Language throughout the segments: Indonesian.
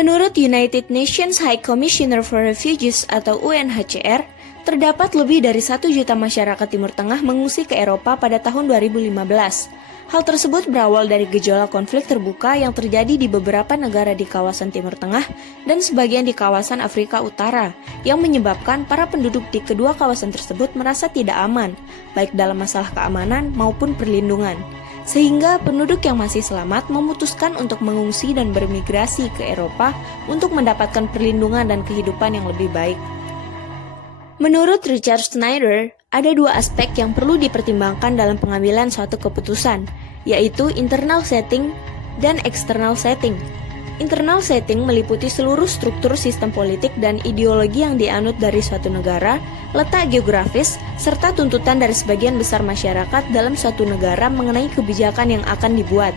Menurut United Nations High Commissioner for Refugees atau UNHCR, terdapat lebih dari 1 juta masyarakat Timur Tengah mengungsi ke Eropa pada tahun 2015. Hal tersebut berawal dari gejolak konflik terbuka yang terjadi di beberapa negara di kawasan Timur Tengah dan sebagian di kawasan Afrika Utara, yang menyebabkan para penduduk di kedua kawasan tersebut merasa tidak aman, baik dalam masalah keamanan maupun perlindungan. Sehingga penduduk yang masih selamat memutuskan untuk mengungsi dan bermigrasi ke Eropa untuk mendapatkan perlindungan dan kehidupan yang lebih baik. Menurut Richard Schneider, ada 2 aspek yang perlu dipertimbangkan dalam pengambilan suatu keputusan, yaitu internal setting dan external setting. Internal setting meliputi seluruh struktur sistem politik dan ideologi yang dianut dari suatu negara, letak geografis, serta tuntutan dari sebagian besar masyarakat dalam suatu negara mengenai kebijakan yang akan dibuat.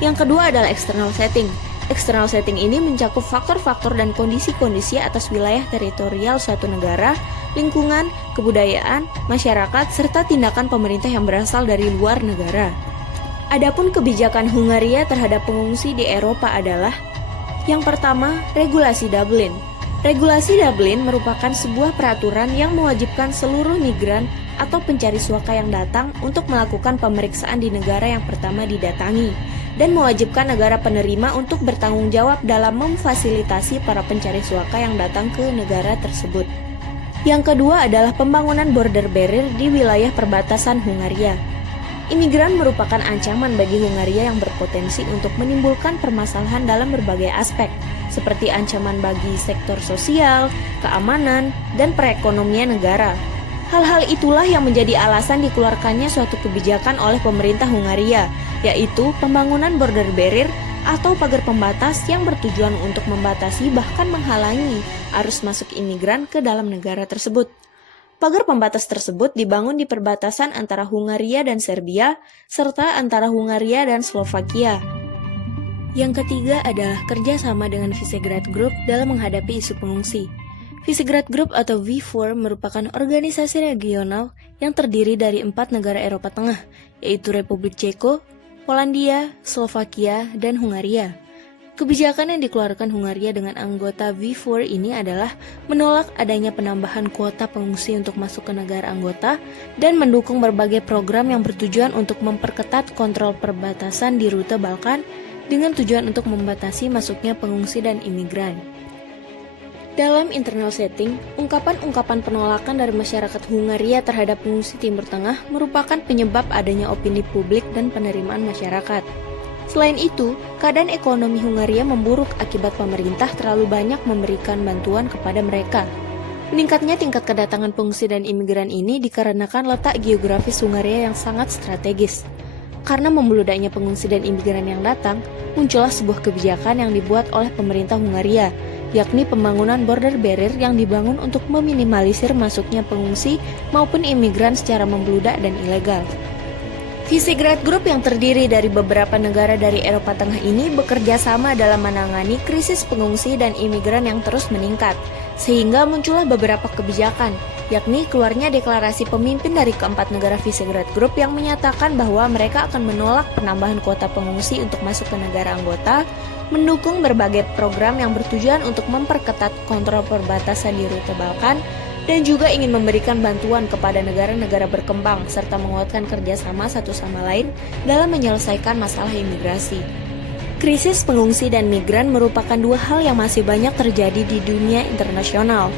Yang kedua adalah external setting. External setting ini mencakup faktor-faktor dan kondisi-kondisi atas wilayah teritorial suatu negara, lingkungan, kebudayaan, masyarakat, serta tindakan pemerintah yang berasal dari luar negara. Adapun kebijakan Hungaria terhadap pengungsi di Eropa adalah: yang pertama, regulasi Dublin. Regulasi Dublin merupakan sebuah peraturan yang mewajibkan seluruh migran atau pencari suaka yang datang untuk melakukan pemeriksaan di negara yang pertama didatangi, dan mewajibkan negara penerima untuk bertanggung jawab dalam memfasilitasi para pencari suaka yang datang ke negara tersebut. Yang kedua adalah pembangunan border barrier di wilayah perbatasan Hungaria. Imigran merupakan ancaman bagi Hungaria yang berpotensi untuk menimbulkan permasalahan dalam berbagai aspek, seperti ancaman bagi sektor sosial, keamanan, dan perekonomian negara. Hal-hal itulah yang menjadi alasan dikeluarkannya suatu kebijakan oleh pemerintah Hungaria, yaitu pembangunan border barrier atau pagar pembatas yang bertujuan untuk membatasi bahkan menghalangi arus masuk imigran ke dalam negara tersebut. Pagar pembatas tersebut dibangun di perbatasan antara Hungaria dan Serbia, serta antara Hungaria dan Slovakia. Yang ketiga adalah kerjasama dengan Visegrad Group dalam menghadapi isu pengungsi. Visegrad Group atau V4 merupakan organisasi regional yang terdiri dari 4 negara Eropa Tengah, yaitu Republik Ceko, Polandia, Slovakia, dan Hungaria. Kebijakan yang dikeluarkan Hungaria dengan anggota V4 ini adalah menolak adanya penambahan kuota pengungsi untuk masuk ke negara anggota dan mendukung berbagai program yang bertujuan untuk memperketat kontrol perbatasan di rute Balkan dengan tujuan untuk membatasi masuknya pengungsi dan imigran. Dalam internal setting, ungkapan-ungkapan penolakan dari masyarakat Hungaria terhadap pengungsi Timur Tengah merupakan penyebab adanya opini publik dan penerimaan masyarakat. Selain itu, keadaan ekonomi Hungaria memburuk akibat pemerintah terlalu banyak memberikan bantuan kepada mereka. Meningkatnya tingkat kedatangan pengungsi dan imigran ini dikarenakan letak geografis Hungaria yang sangat strategis. Karena membeludaknya pengungsi dan imigran yang datang, muncullah sebuah kebijakan yang dibuat oleh pemerintah Hungaria, yakni pembangunan border barrier yang dibangun untuk meminimalisir masuknya pengungsi maupun imigran secara membludak dan ilegal. Visegrad Group yang terdiri dari beberapa negara dari Eropa Tengah ini bekerja sama dalam menangani krisis pengungsi dan imigran yang terus meningkat, sehingga muncullah beberapa kebijakan, yakni keluarnya deklarasi pemimpin dari keempat negara Visegrad Group yang menyatakan bahwa mereka akan menolak penambahan kuota pengungsi untuk masuk ke negara anggota, mendukung berbagai program yang bertujuan untuk memperketat kontrol perbatasan di rute Balkan, dan juga ingin memberikan bantuan kepada negara-negara berkembang serta menguatkan kerjasama satu sama lain dalam menyelesaikan masalah imigrasi. Krisis pengungsi dan migran merupakan 2 hal yang masih banyak terjadi di dunia internasional.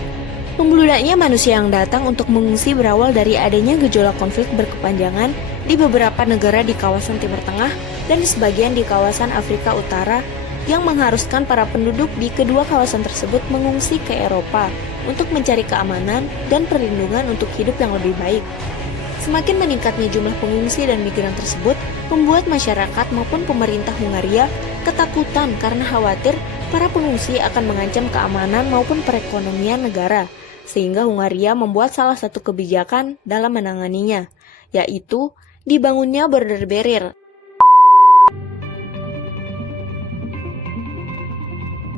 Membeludaknya manusia yang datang untuk mengungsi berawal dari adanya gejolak konflik berkepanjangan di beberapa negara di kawasan Timur Tengah dan sebagian di kawasan Afrika Utara yang mengharuskan para penduduk di kedua kawasan tersebut mengungsi ke Eropa untuk mencari keamanan dan perlindungan untuk hidup yang lebih baik. Semakin meningkatnya jumlah pengungsi dan migran tersebut membuat masyarakat maupun pemerintah Hungaria ketakutan karena khawatir para pengungsi akan mengancam keamanan maupun perekonomian negara, sehingga Hungaria membuat salah satu kebijakan dalam menanganinya, yaitu dibangunnya border barrier